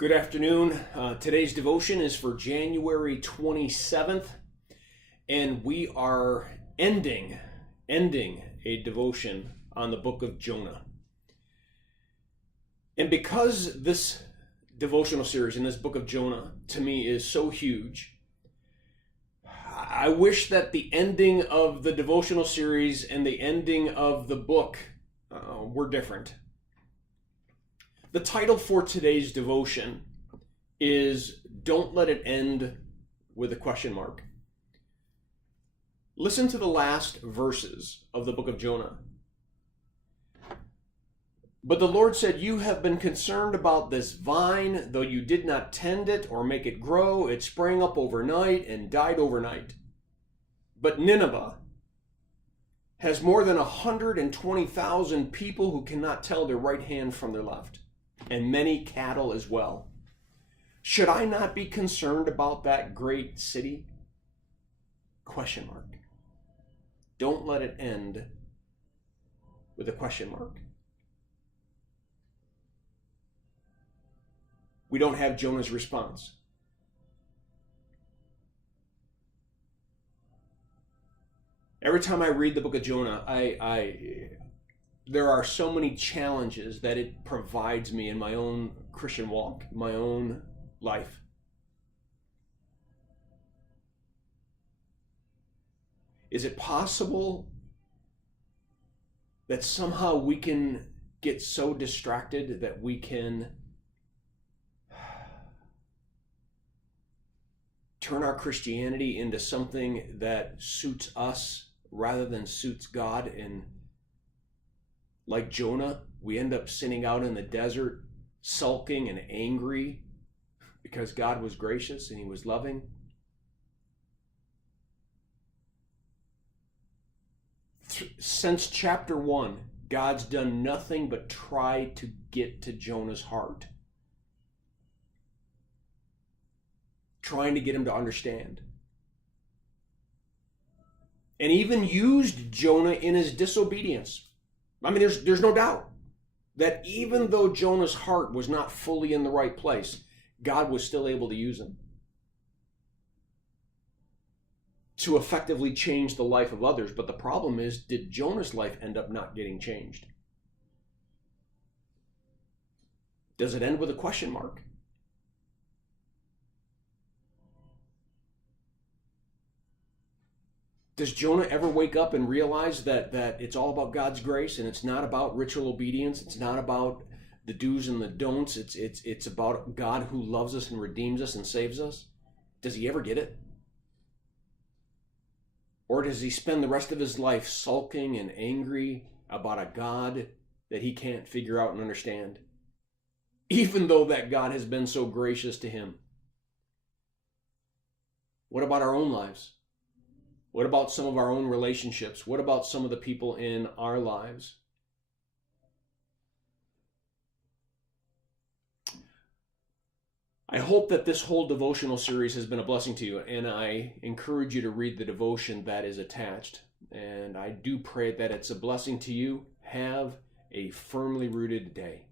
Good afternoon. Today's devotion is for January 27th, and we are ending a devotion on the book of Jonah. And because this devotional series in this book of Jonah to me is so huge, I wish that the ending of the devotional series and the ending of the book were different. The title for today's devotion is Don't Let It End with a Question Mark. Listen to the last verses of the book of Jonah. But the Lord said, "You have been concerned about this vine, though you did not tend it or make it grow. It sprang up overnight and died overnight. But Nineveh has more than 120,000 people who cannot tell their right hand from their left, and many cattle as well. Should I not be concerned about that great city?" Question mark. Don't let it end with a question mark. We don't have Jonah's response. Every time I read the book of Jonah, there are so many challenges that it provides me in my own Christian walk, my own life. Is it possible that somehow we can get so distracted that we can turn our Christianity into something that suits us rather than suits God? And like Jonah, we end up sitting out in the desert, sulking and angry because God was gracious and he was loving. Since chapter 1, God's done nothing but try to get to Jonah's heart, trying to get him to understand. And even used Jonah in his disobedience. I mean, there's no doubt that even though Jonah's heart was not fully in the right place, God was still able to use him to effectively change the life of others. But the problem is, did Jonah's life end up not getting changed? Does it end with a question mark? Does Jonah ever wake up and realize that it's all about God's grace and it's not about ritual obedience? It's not about the do's and the don'ts. It's about God who loves us and redeems us and saves us? Does he ever get it? Or does he spend the rest of his life sulking and angry about a God that he can't figure out and understand, even though that God has been so gracious to him? What about our own lives? What about some of our own relationships? What about some of the people in our lives? I hope that this whole devotional series has been a blessing to you, and I encourage you to read the devotion that is attached. And I do pray that it's a blessing to you. Have a firmly rooted day.